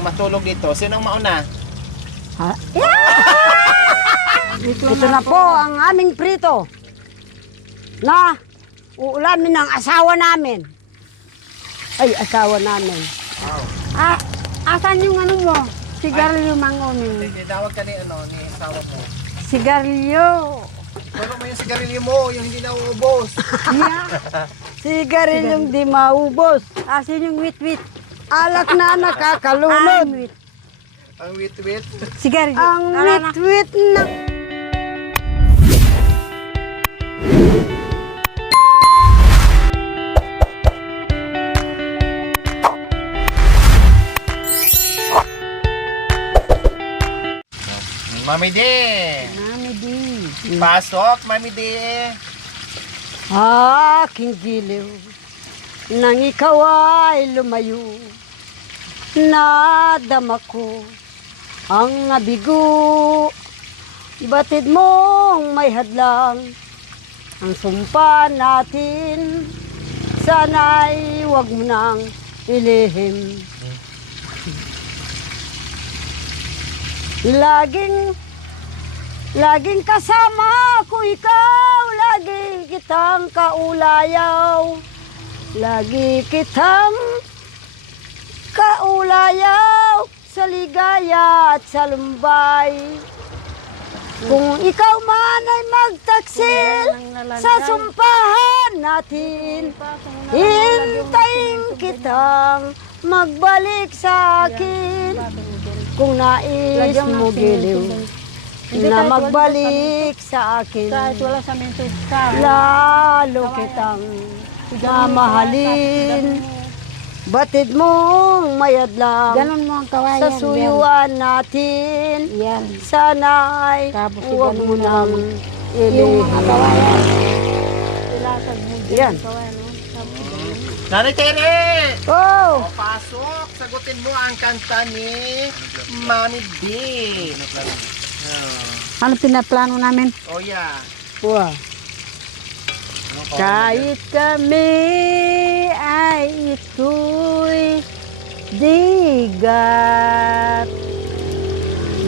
matulog dito. Sinong mauna? Ha? Ito na po ang aming prito na uulamin ng asawa namin. Ay, asawa namin. Wow. Asan yung ano mo? Sigarilyo mangonin. Tinawag ka ni asawa mo. Sigarilyo. Pero mo yung sigarilyo mo, yung hindi na uubos. Sigarilyong di maubos. Asin yung wit-wit. Alak na nakakalunod. Ang wit-wit. Sigarilyo. Ang wit-wit na. Mami D. Mami di. Pasok, Mami D. Aking giliw nang ikaw ay lumayo, nadama ko ang abigo. Batid mong may hadlang ang sumpa natin, sana'y huwag mo nang ilihim. Laging kasama ko ikaw, lagi kitang kaulayaw. Lagi kitang kaulayaw sa ligaya at sa lumbay. Kung ikaw man ay magtaksil sa sumpahan natin, hintayin kitang magbalik sa akin. Kung nais mo giliw na magbalik sa akin, Kahit wala sa minto lalo kitang mamahalin. Batid mong mayadlang Ganon mo ang kawayan. sa suyuan natin. Yan. Sana'y Tapos huwag mo ganun nang Yung mga ilihim. kawayan. Ilasag mo dyan Yan. ang kawayan. No? Tapos Nanay Tere! Oh! O, pasok! Sagutin mo ang kanta ni Mami D. ano pinaplano namin? Oh, yeah. Wow. Kahit kami ay ito'y digat,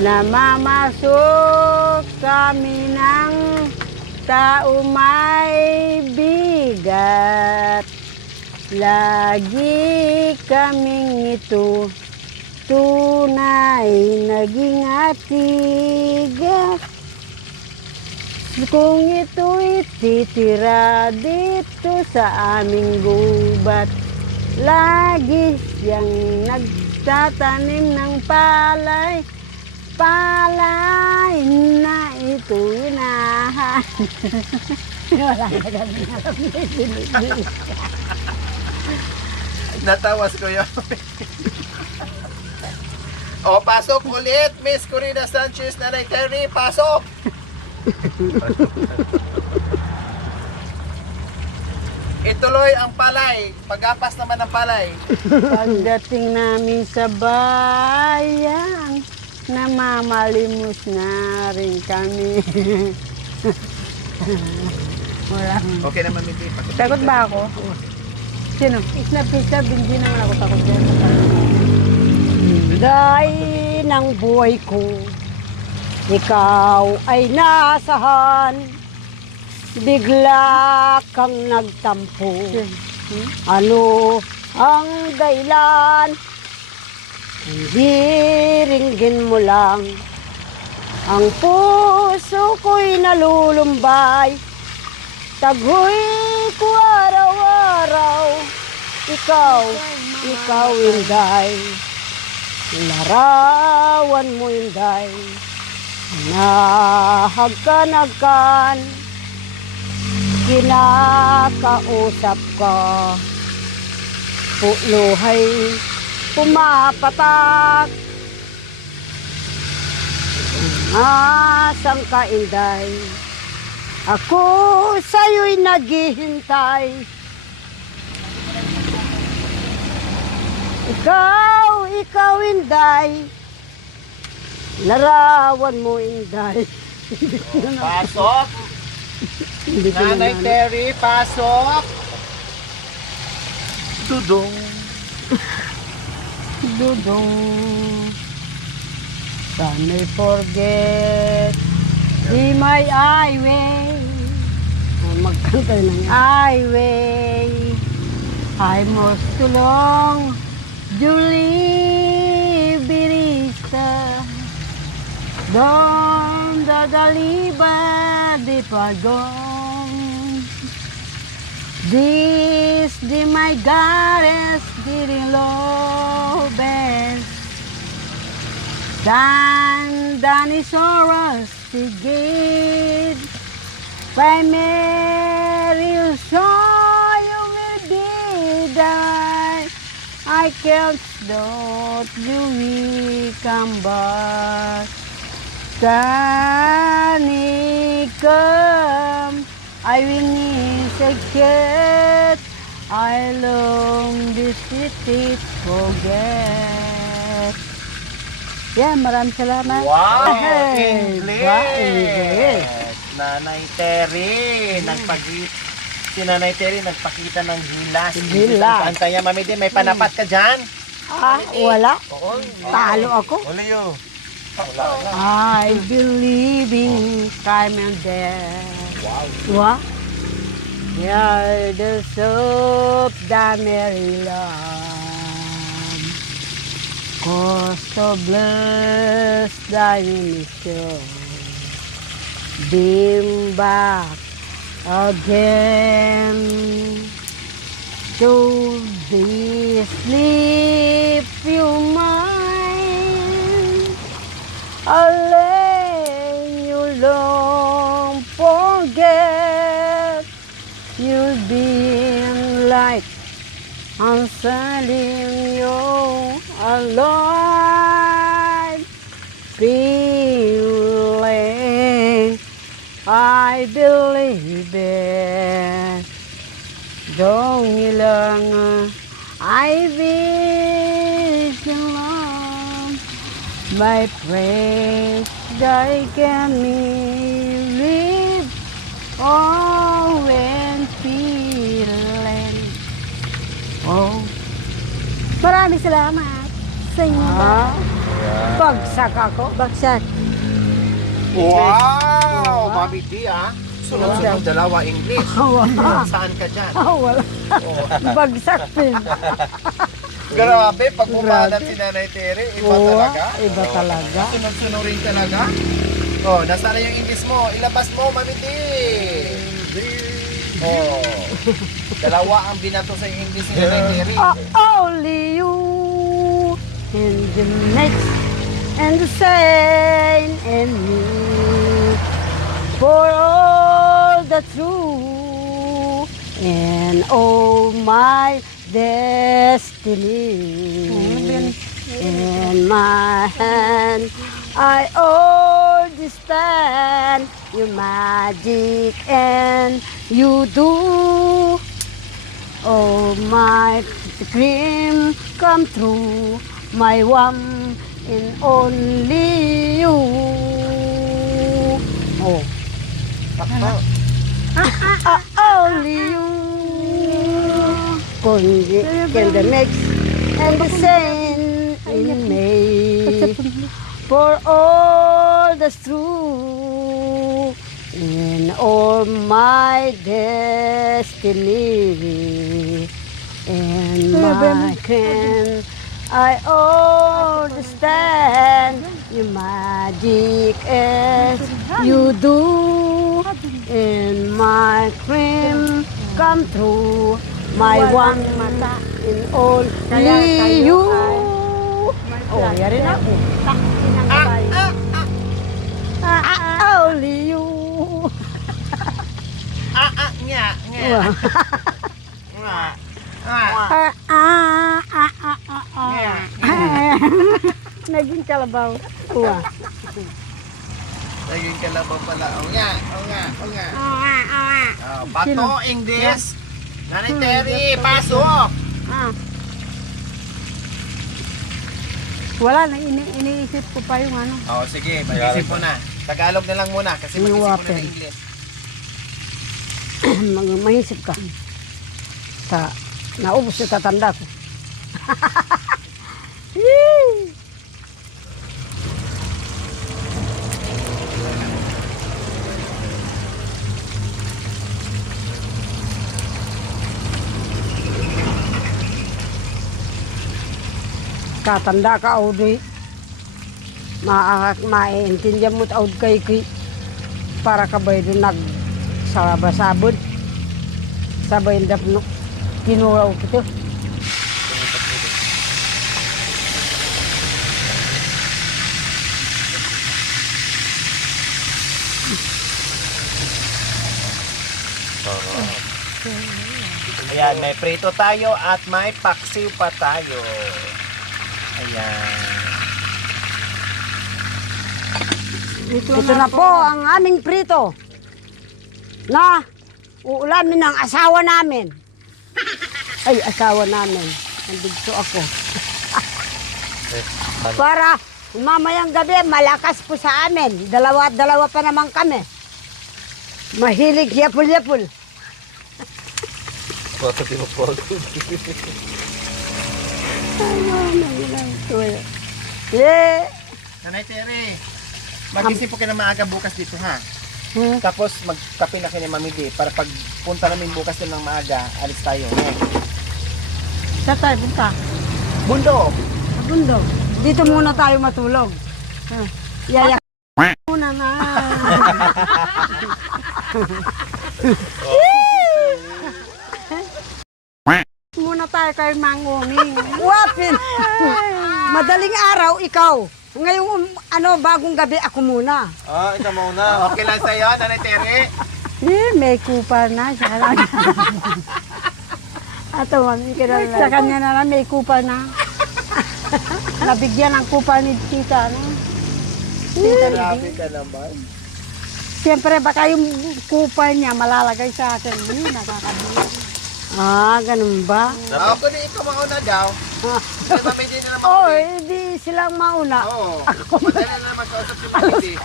namamasok kami ng tao may bigat. Lagi kaming ito tunay naging atigas. Kung ito'y titira dito sa aming gubat, lagi siyang nagtatanim ng palay. Palay na ito'y nahan. Wala na kami alam na Natawas ko yun. O, pasok ulit, Miss Corina Sanchez, Nanay Terry, pasok! Ituloy ang palay, pag-apas naman ng palay. Pagdating namin sa bayan, namamalimos na rin kami. Wala. Okay naman, Mimi. Takot ba ako? Sino? Isnap, hindi naman ako takot dyan. Dahil ng buhay ko, ikaw ay nasahan. Bigla kang nagtampo. Ano ang dahilan? Hindi ringgin mo lang. Ang puso ko'y nalulumbay. Taghoy ko araw-araw. Ikaw Inday. Larawan mo Inday. Nahagkan-hagkan. Kinakausap ka. Luhay pumapatak. Asang ka Inday. Ako sa'yo'y naghihintay. Ikaw Inday. Larawan mo Inday. Pasok! Nanay Terry, pasok! Dudong! Dudong. Can I forget the my highway? Magkanta lang yan. Highway, I must too long, Julie Birista. Don da daliba di pagong. This di my goddess didn't love best. Dan Danisaurus the gate. By Mary, saw you will be die. I can't stop you will come back. Danny come, I will need a cat. I long this city forget. Yeah, maraming salamat. Wow! Hey, English! ba, English. Nanay Terry, si Nanay Terry nagpakita ng gilas. Gilas. Kanta niya, Mami Di, may panapat ka dyan? Wala. Oo. Talo ako. Uli yun. I believe in time and death. Wow. You're the soap that Mary loved. Cost of bless thy mission. Beam back again to this sleep you mind. Alone you long forget. You've been like unselling you alive. Feeling I believe it. Dong ilang I wish you long. My praise thy can me live. Oh, when feeling. Oh. Maraming salamat sa inyo. Bagsak ako. Bagsak. Wow! Mami Di, sunod-sunod dalawa English. Wala. Saan ka dyan? Wala. Bagsak din. Grabe, pag bumanat si Nanay Terry, iba talaga. Iba talaga. Sunod-sunod rin talaga. Oh, nasaan na yung English mo? Ilabas mo, Mami Di. Oh. Dalawa ang binato sa English ni Nanay Terry. Only you in the next and the same and me for all the true and all my destiny in my hand I understand your magic and you do oh my dream come true my one and only you oh only you can the mix and the same in me for all that's true in all my destiny and my can I understand your magic as you do in my dream come true my one in only you oh yari na only you Nga. Naging kalabaw. Naging kalabaw pala. O nga. Bato, English. Nanay Terry, pasok. Wala na, iniisip ko pa yung ano. Oh, sige, mag-isip mo na. Tagalog na lang muna kasi mag-isip mo na Wapen. ng English. Mahisip ka. Naubos yung tatanda ko. Katanda ka, Audi. Maiintindihan mo't Audi kay para ka ba doon nagsabasabod. Sabay ndap no. Kinuraw ko ito. Ayan, may prito tayo at may paksiw pa tayo. Ayan. Ito na po ang aming prito na uulamin ng asawa namin. Ay, asawa namin. Nandito ako. Para mamayang gabi, malakas po sa amin. Dalawa pa naman kami. Mahilig yapul-yapul. Bakit di mo po? Yeah. Nanay Terry, magising po kayo na maaga bukas dito ha. Tapos magkape na kayo ni Mami D para pag punta namin bukas din ng maaga, alis tayo. Sa tayo, punta. Bundo! Bundo, dito muna tayo matulog. Yayak. Muna na. Muna tayo kay Manguming. Wapin. Madaling araw, ikaw. Ngayong bagong gabi, ako muna. Ah, ikaw muna. Okay lang sa'yo, Nanay Terry? May kupal na. Sa kanya. Ato, sa kanya na lang may kupal na. Nabigyan ng kupal ni Tita. No? Grabe ka naman. Siyempre, baka yung kupal niya malalagay sa akin. Nakakabili. Ganun ba? Ako na ikaw mauna daw. Kasi Mami D nila Oh, Mami D. hindi silang mauna. Oo. Madali na magkausap si Mami D.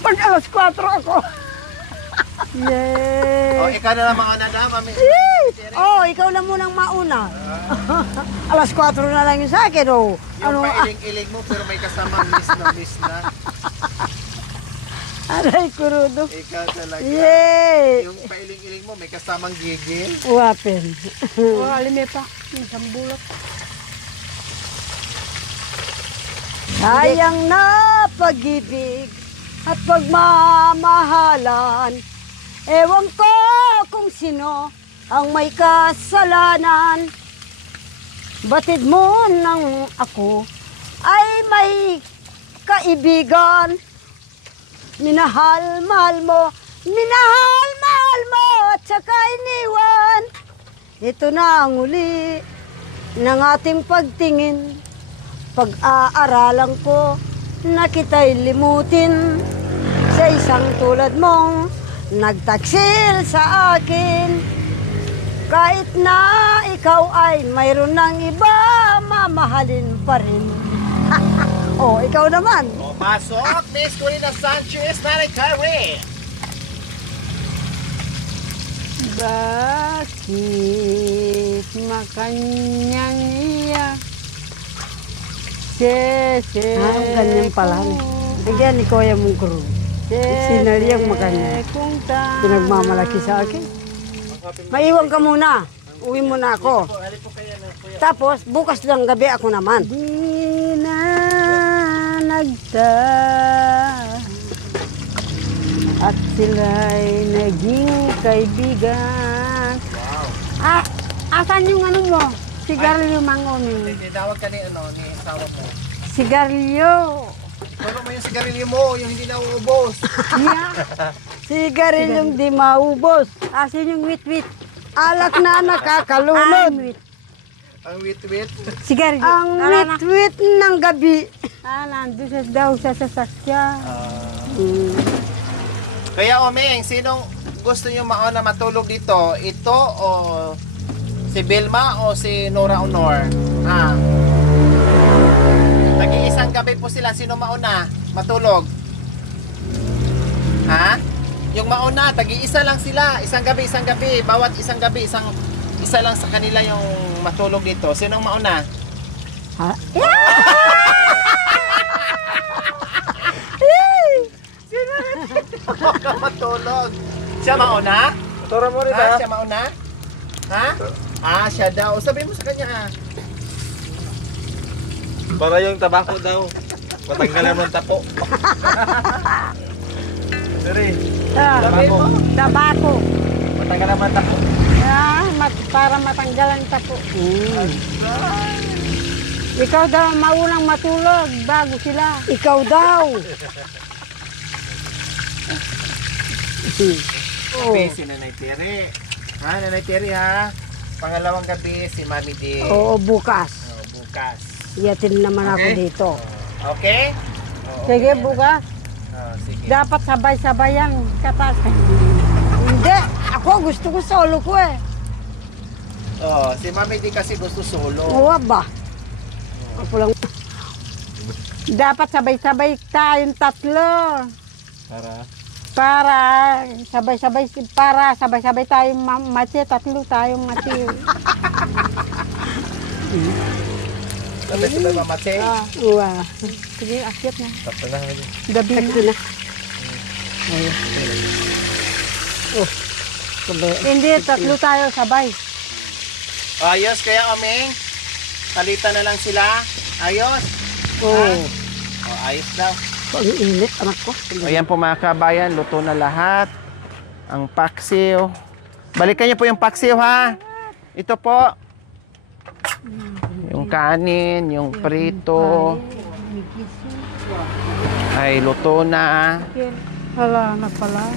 Pag alas 4 ako. Yay! Oh, ikaw na lang mauna daw, Mami. Oh, ikaw na munang mauna. Alas 4 na lang yung sa akin, oh. Yung pailing-iling mo pero may kasamang miss na. Aray, kurudo. Ikaw talaga. Yay! Yung pailing-iling mo may kasamang gigil. Wapin. Alime pa. Yung sambulot. Sayang na pag-ibig at pagmamahalan. Ewan ko kung sino ang may kasalanan. Batid mo nang ako ay may kaibigan. Minahal, mahal mo at saka iniwan. Ito na ang uli ng ating pagtingin. Pag-aaralan ko na kita'y limutin sa isang tulad mong nagtaksil sa akin. Kahit na ikaw ay mayroon ng iba, mamahalin pa rin. Oh, ikaw naman. O, pasok, Miss Corina Sanchez, Nanay Terry. Bakit makanyang iya? Ganyan pala. Bigyan ni Kuya mong kuro. Sinaliyang makanya. Pinagmamalaki sa akin. Maiwan ka muna. Uwi muna ako. Tapos, bukas ng gabi ako naman. Di na nagta at sila'y naging kaibigan. Wow. Asan yung ano mo? Sigarilyo Manguming. Tinawag ka ni asawa mo. Sigarilyo. Ano mo yung sigarilyo mo, yung hindi na uubos. Yeah. Sigarilyong di maubos. Asan yung wit-wit? Alak na nakakalunod. Ang wit-wit. Sigarilyo. Ang wit-wit ng gabi. Nandun daw sa sasakyan. Kaya Omeng, sinong gusto nyo mauna matulog dito? Ito o si Vilma o si Nora Honor? Ha? Nag-iisang gabi po sila. Sino mauna matulog? Ha? Yung mauna, tag-iisa lang sila. Isang gabi. Bawat isang gabi, isa lang sa kanila yung matulog dito. Sinong mauna? Ha? Matulog. Siya mauna? Turo mo rin Ha? ha? Siya mauna? Ha? Siya daw. Sabi mo sa kanya ha. Para yung tabako daw. Matanggalan ng tapo. Sorry. Tabako. Tabako. Matagal naman tapo. Para matanggal ang tapo. Ikaw daw maunang matulog bago sila. Ikaw daw. Gabi si Nanay Tere. Ha, Nanay Tere ha. Pangalawang gabi si Mami D. Oo, bukas. Bukas. Iyatin naman ako Okay. dito. Okay? Sige, bukas. Sige. Dapat sabay-sabay ang katas. Hindi. Ako gusto ko solo ko eh. Si Mami D kasi gusto solo. Oo ba? Ako lang. Dapat sabay-sabay tayong tatlo. Para Para sabay-sabay tayong mati, tatlo tayong mati. Sabi sila mamate. Uwa. Sige, akyat na. tapos na. Gabi Sakto na. na. Oh. Sabi. Hindi, tatlo tayo sabay. Ayos kaya Omeng. Palitan na lang sila. Ayos. Oo. Ayos daw. Ang init, anak ko. Ayan po mga kabayan, luto na lahat. Ang paksiw. Balikan niyo po yung paksiw ha. Ito po. Yung kanin, yung prito. Ay, luto na. Hala na pala.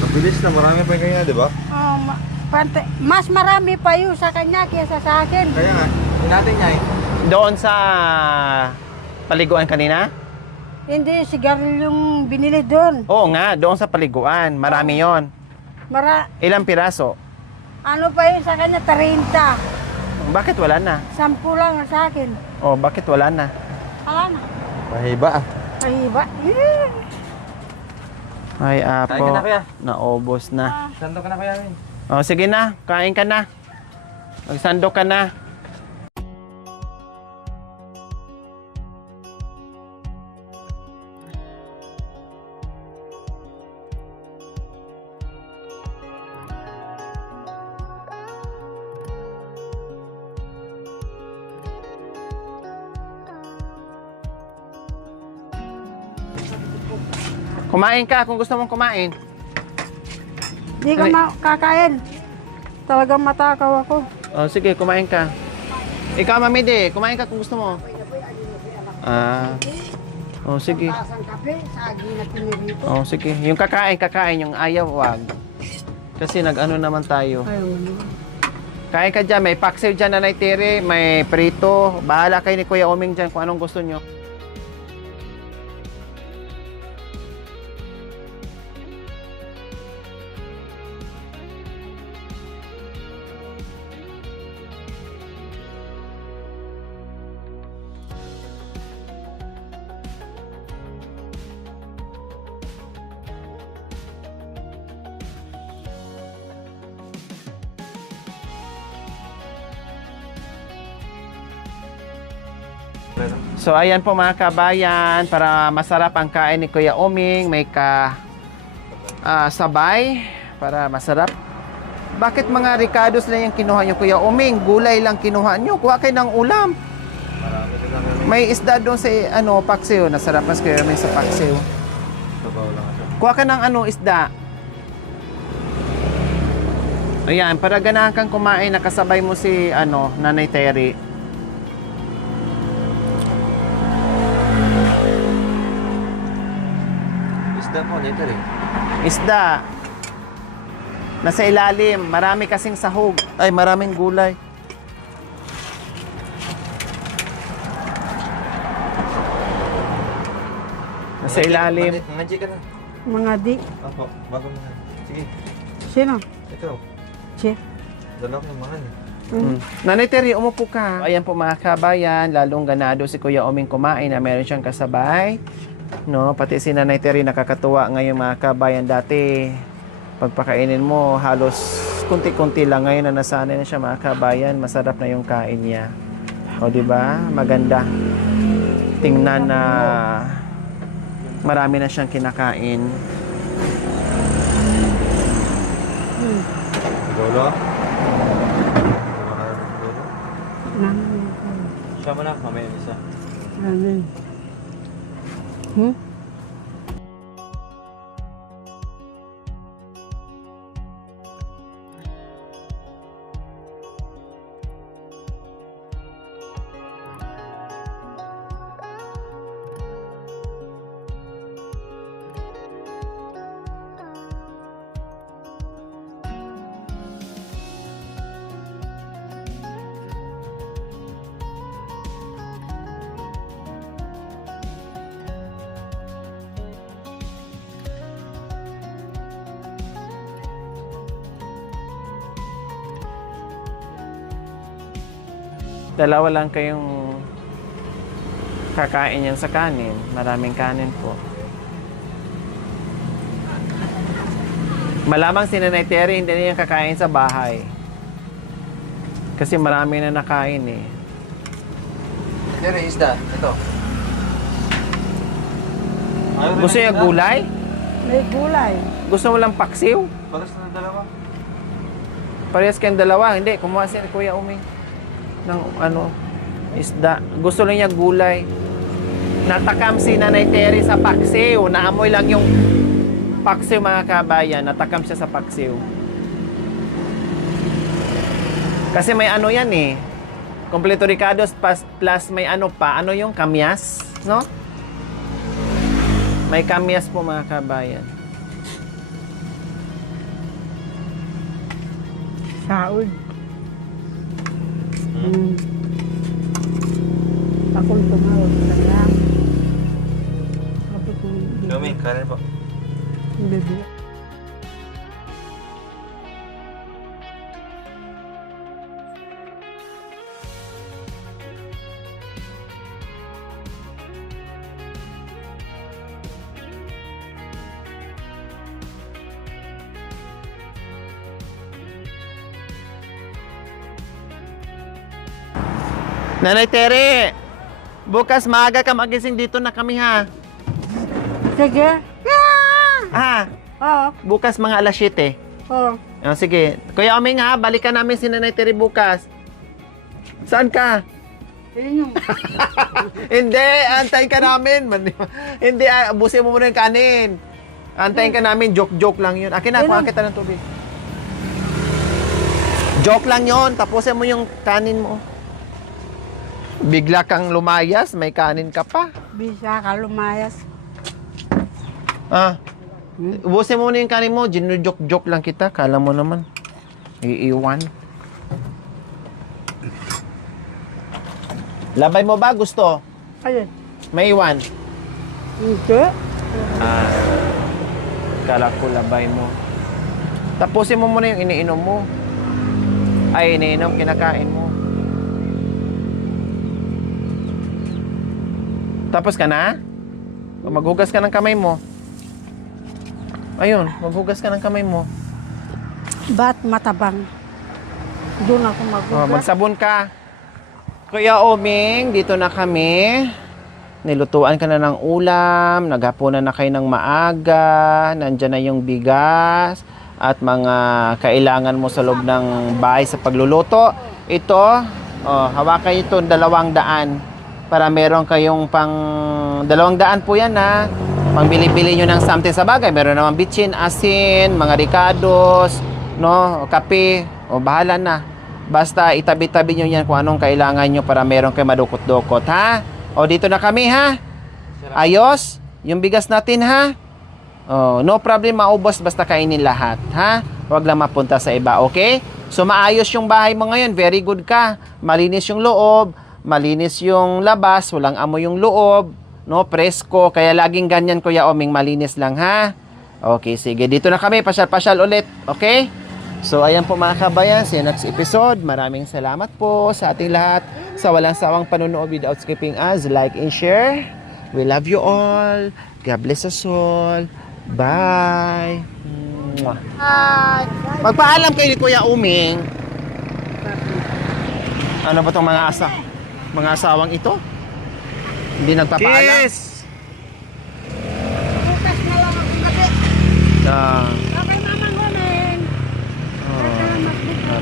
Mabilis na, marami pa kanya, di ba? Oh, mas marami pa yun sa kanya kaysa sa akin. Kaya nga, natin niya eh. Doon sa paliguan kanina? Hindi, sigarilyo yung binili doon. Oo nga, doon sa paliguan. Marami yon. Ilang piraso? Ano pa yun sa kanya? 30. Bakit wala na? 10 lang sa akin. Oh, bakit wala na? Hala na. Mahiba ah. Ay, iba. Ay, Kain apo. ka na, kuya. Naubos na. Sando ka na kaya yun. Oh, sige na. Kain ka na. Magsando ka na. Kumain ka kung gusto mong kumain. Di ka kakain. Talagang matakaw ako. Oh, sige, kumain ka. Ikaw, Mamidi, kumain ka kung gusto mo. Oh, sige. Tasang kape, sagi na pinirito. Oh, sige. Yung kakain, yung ayaw, wag. Kasi nag-ano naman tayo. Kain ka dyan, may paksiw dyan, Nanay Tere, may prito. Bahala kayo ni Kuya Oming dyan kung anong gusto nyo. So ayan po mga kabayan, para masarap ang kain ni Kuya Oming, may sabay para masarap. Bakit mga ricados lang yung kinuha nyo, Kuya Oming? Gulay lang kinuha nyo, kuha kayo ng ulam. Marami din lang kami. May isda doon sa paksiw, nasarap mas Kuya Oming sa paksiw. Sabaw lang ito. Kuha ka ng isda. Ayan, para ganahan kang kumain, nakasabay mo si Nanay Terry. Isda po, later eh. Isda. Nasa ilalim, marami kasing sahog. Ay, maraming gulay. Nasa ilalim. Nandiyan ka na. Mga di. Opo, bago mo na. Sige, Sino? ito. Chef. Dalawa yung mahal eh. Nanay Terry, umupo ka. Ayan po mga kabayan, lalong ganado si Kuya Oming kumain na meron siyang kasabay. No, pati si Nanay Terry nakakatuwa ngayon mga kabayan. Dati, pagpakainin mo, halos kunti-kunti lang. Ngayon na nasanay na siya mga kabayan, masarap na yung kain niya. O di ba? Maganda. Tingnan na marami na siyang kinakain. Siguro? Nang, Isa mo na, mamaya yung isa. Ano? Hmm? Dalawa lang kayong kakain yan sa kanin. Maraming kanin po. Malamang si Nanay Terry hindi na yan kakain sa bahay. Kasi marami na nakain eh. Terry, isda. Ito. Ayaw rin Gusto ng niya isda. gulay? May gulay. Gusto mo lang paksiw? Paras na dalawa. Parehas kayong dalawa. Hindi, kumuha si Kuya Uming ng ano, isda. Gusto lang niya gulay. Natakam si Nanay Terry sa paksiw. Naamoy lang yung paksiw, mga kabayan. Natakam siya sa paksiw. Kasi may ano yan eh. Kompleto ricados plus may ano pa. Ano yung kamyas? No? May kamyas po, mga kabayan. Saod. Akong tumawag sa kanya. Sabi ko, Yumi, kanin po. hindi. Nanay Tere, bukas maaga ka magising dito na kami ha. Sige. Ha? Oo. Bukas mga alas 7. Oo. Oh, sige. Kuya Oming ha, balikan namin si Nanay Tere bukas. Saan ka? Yun yung Hindi, antayin ka namin. Hindi, abusin mo muna yung kanin. Antayin ka namin, joke-joke lang yun. Akin na, kuha kita ng tubig. Joke lang yun, tapusin mo yung kanin mo. Bigla kang lumayas, may kanin ka pa. bisa ka lumayas. Ah, ubusin mo muna yung kanin mo, joke-joke lang kita. Kala mo naman, iiwan. Labay mo ba? Gusto? Ayun. May iwan? Hindi. Ah, kala ko labay mo. Tapusin mo muna yung iniinom mo. Ay, iniinom, kinakain mo. Tapos ka na? O maghugas ka ng kamay mo. Ayun, maghugas ka ng kamay mo. Ba't matabang? Doon ako O, magugas. magsabon ka. Kuya Oming, dito na kami. Nilutuan ka na ng ulam, naghapunan na kayo ng maaga, nandyan na yung bigas, at mga kailangan mo sa loob ng bahay sa pagluluto. Ito, hawakan ito 200 para meron kayong pang 200 po yan ha. Pangbili-bili nyo ng something sa bagay. Meron naman bitchin, asin, mga ricados, no, kape, o bahala na. Basta itabi-tabi nyo yan kung anong kailangan nyo para meron kayo madukot-dukot, ha? O, dito na kami, ha? Ayos? Yung bigas natin, ha? O, no problem, maubos basta kainin lahat, ha? Huwag lang mapunta sa iba, okay? So, maayos yung bahay mo ngayon. Very good ka. Malinis yung loob, malinis yung labas, walang amoy yung loob, no? Presko. Kaya laging ganyan, Kuya Oming, malinis lang, ha? Okay, sige. Dito na kami, pasyal-pasyal ulit, okay? So, ayan po mga kabayan, sa next episode. Maraming salamat po sa ating lahat sa walang sawang panonood without skipping us. Like and share. We love you all. God bless us all. Bye. Mwah. Bye. Magpaalam kayo ni Kuya Uming. Ano ba tong mga asawang ito? Hindi nagpapaalam. Kiss! Bukas na lang ako kasi. Ah, Okay, Mamang Oming.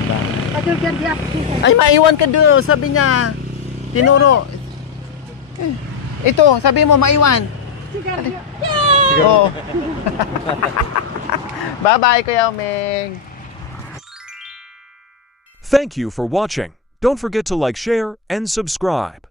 bye. Kadugyan di ako. Ay, maiwan ka doon, sabi niya. Tinuro. Ito, sabi mo, maiwan. Oo. Bye-bye, Kuya Omeng. Thank you for watching. Don't forget to like, share, and subscribe.